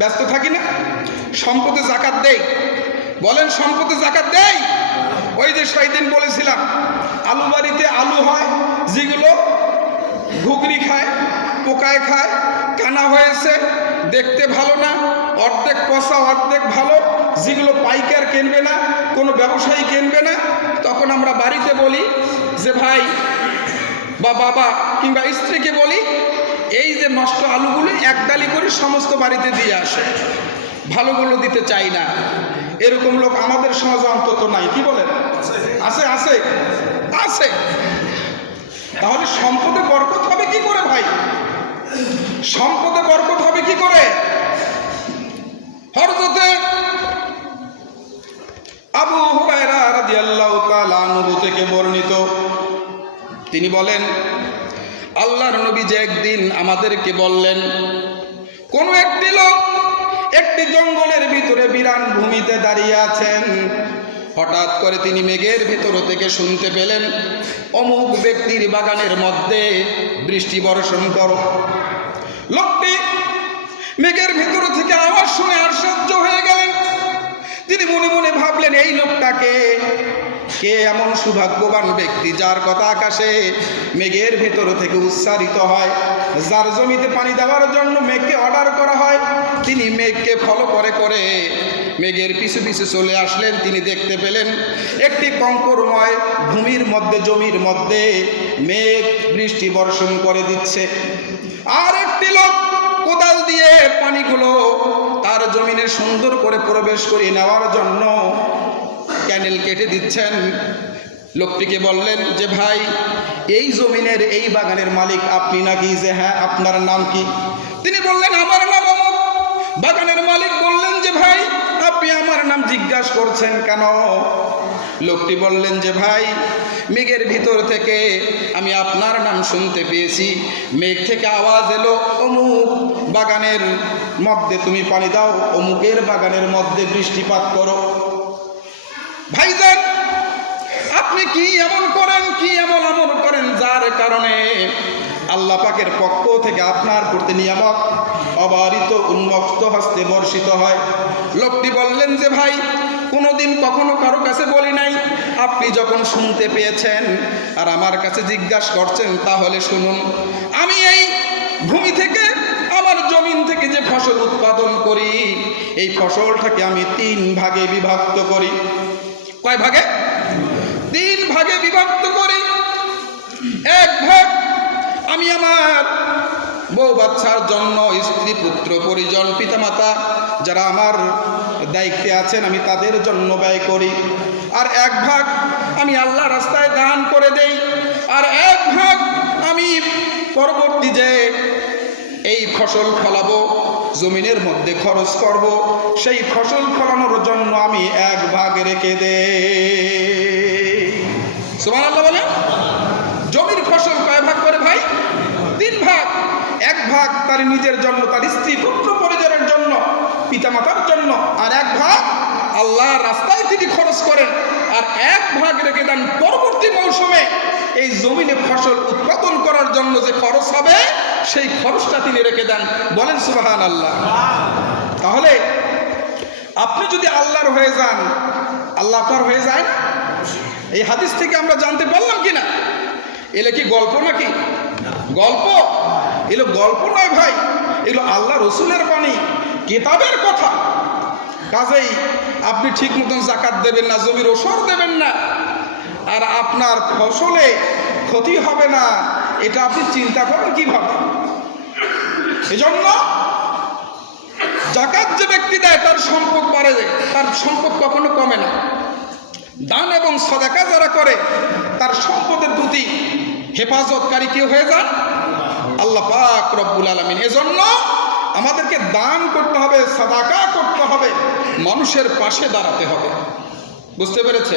ব্যস্ত থাকি না? সম্পদে যাকাত দেই, বলেন সম্পদে যাকাত দেই। ওই যে সেদিন বলেছিলাম আলু বাড়িতে আলু হয় যেগুলো ঘুগনি খায়, পোকায় খায়, কানা হয়েছে, দেখতে ভালো না, অর্ধেক পচা অর্ধেক ভালো, যেগুলো পাইকার কিনবে না, কোনো ব্যবসায়ী কিনবে না, তখন আমরা বাড়িতে বলি যে ভাই বা বাবা কিংবা স্ত্রীকে বলি এই যে নষ্ট আলুগুলো এক ডালি করে সমস্ত বাড়িতে দিয়ে আসে, ভালোগুলো দিতে চাই না। এরকম লোক আমাদের সমাজে অন্তত নাই, কি বলেন? আছে আছে আছে। তাহলে সম্পদে বরকত হবে কি করে ভাই? সম্পদে বরকত হবে কি করে? হযরতে আবু হুরায়রা রাদিয়াল্লাহু তাআলা আনহু থেকে বর্ণিত, তিনি বলেন আল্লাহর নবী যে একদিন আমাদেরকে বললেন, কোন একটি লোক একটি জঙ্গলের ভিতরে বিরান ভূমিতে দাঁড়িয়ে আছেন, হঠাৎ করে তিনি মেঘের ভিতর থেকে শুনতে পেলেন অমুক ব্যক্তির বাগানের মধ্যে বৃষ্টি বর্ষণ করো। লোকটি মেঘের ভিতর থেকে আওয়াজ শুনে আশ্চর্য হয়ে গেলেন। তিনি মনে মনে ভাবলেন এই লোকটাকে কে এমন সৌভাগ্যবান ব্যক্তি যার কথা আকাশে মেঘের ভিতর থেকে উচ্চারিত হয়, যার জমিতে পানি দেওয়ার জন্য মেঘকে অর্ডার করা হয়। তিনি মেঘকে ফলো করে করে মেঘের পিছু পিছু চলে আসলেন। তিনি দেখতে পেলেন একটি কঙ্করময় ভূমির মধ্যে, জমির মধ্যে মেঘ বৃষ্টি বর্ষণ করে দিচ্ছে। আর একটি লোক কোদাল দিয়ে পানিগুলো তার জমিনে সুন্দর করে প্রবেশ করে নেওয়ার জন্য ক্যানেল কেটে দিচ্ছেন। লোকটিকে বললেন যে ভাই এই জমিনের এই বাগানের মালিক আপনি নাকি? যে হ্যাঁ। আপনার নাম কি? তিনি বললেন আমার নাম অমুক। বাগানের মালিক বললেন যে ভাই আপনি আমার নাম জিজ্ঞাসা করছেন কেন? লোকটি বললেন যে ভাই মেঘের ভিতর থেকে আমি আপনার নাম শুনতে পেয়েছি, মেঘ থেকে আওয়াজ এলো অমুক বাগানের মধ্যে তুমি পানি দাও, অমুকের বাগানের মধ্যে বৃষ্টিপাত করো। ভাইজান আপনি কি এমন করেন, কি এমন আমল করেন যার কারণে আল্লাহ পাকের পক্ষ থেকে আপনার প্রতি নিয়ামত অবারিত উন্মুক্ত হস্তে বর্ষিত হয়? লোকটি বললেন যে ভাই কোনোদিন কখনো কারো কাছে বলি নাই, আপনি যখন শুনতে পেয়েছেন আর আমার কাছে জিজ্ঞাসা করছেন তাহলে শুনুন। আমি এই ভূমি থেকে, আমার জমিন থেকে যে ফসল উৎপাদন করি, এই ফসলটাকে আমি 3 ভাগে বিভক্ত করি। কয় ভাগে? 3 ভাগে বিভক্ত করি। 1 ভাগ আমি আমার বউ বাচ্চার জন্য, স্ত্রী পুত্র পরিজন পিতামাতা যারা আমার দায়িত্বে আছেন আমি তাদের জন্য ব্যয় করি। আর 1 ভাগ আমি আল্লাহ রাস্তায় দান করে দেই। আর 1 ভাগ আমি পরবর্তী যে এই ফসল ফলাবো, জমিনের মধ্যে খরচ করব, সেই ফসল ফলানোর জন্য আমি 1 ভাগ রেখে দেই। সুবহানাল্লাহ বলে। জমির ফসল কয় ভাগ করে ভাই? 3 ভাগ। 1 ভাগ তার নিজের জন্য, তার স্ত্রী পুত্র পরিজনের জন্য, পিতামাতার জন্য। আর 1 ভাগ আল্লাহ রাস্তায় তিনি খরচ করেন। আর 1 ভাগ রেখে দেন পরবর্তী মৌসুমে এই জমিনে ফসল উৎপাদন করার জন্য যে খরচ হবে সেই খরচটা তিনি রেখে দেন। বলেন সুবহানাল্লাহ। তাহলে আপনি যদি আল্লাহর হয়ে যান, আল্লাহ আপনার হয়ে যায় না? এই হাদিস থেকে আমরা জানতে পারলাম কিনা? এলে কি গল্প নাকি? গল্প? এলো গল্প নয় ভাই, এলো আল্লাহ রসুলের বাণী, কিতাবের কথা। কাজেই আপনি ঠিক মতন যাকাত দেবেন না, জমির ওসর দেবেন না, আর আপনার ফসলে ক্ষতি হবে না, এটা আপনি চিন্তা করেন কিভাবে? এজন্য যাকাত যে ব্যক্তি দেয় তার সম্পদ বাড়ে যায়, তার সম্পদ কখনো কমে না। দান এবং সাদাকা যারা করে তার সম্পদের প্রতি হেফাজতকারী কেউ হয়ে যান আল্লাহ পাক রব্বুল আলামিন। এজন্য আমাদেরকে দান করতে হবে, সাদাকা করতে হবে, মানুষের পাশে দাঁড়াতে হবে। বুঝতে পেরেছে?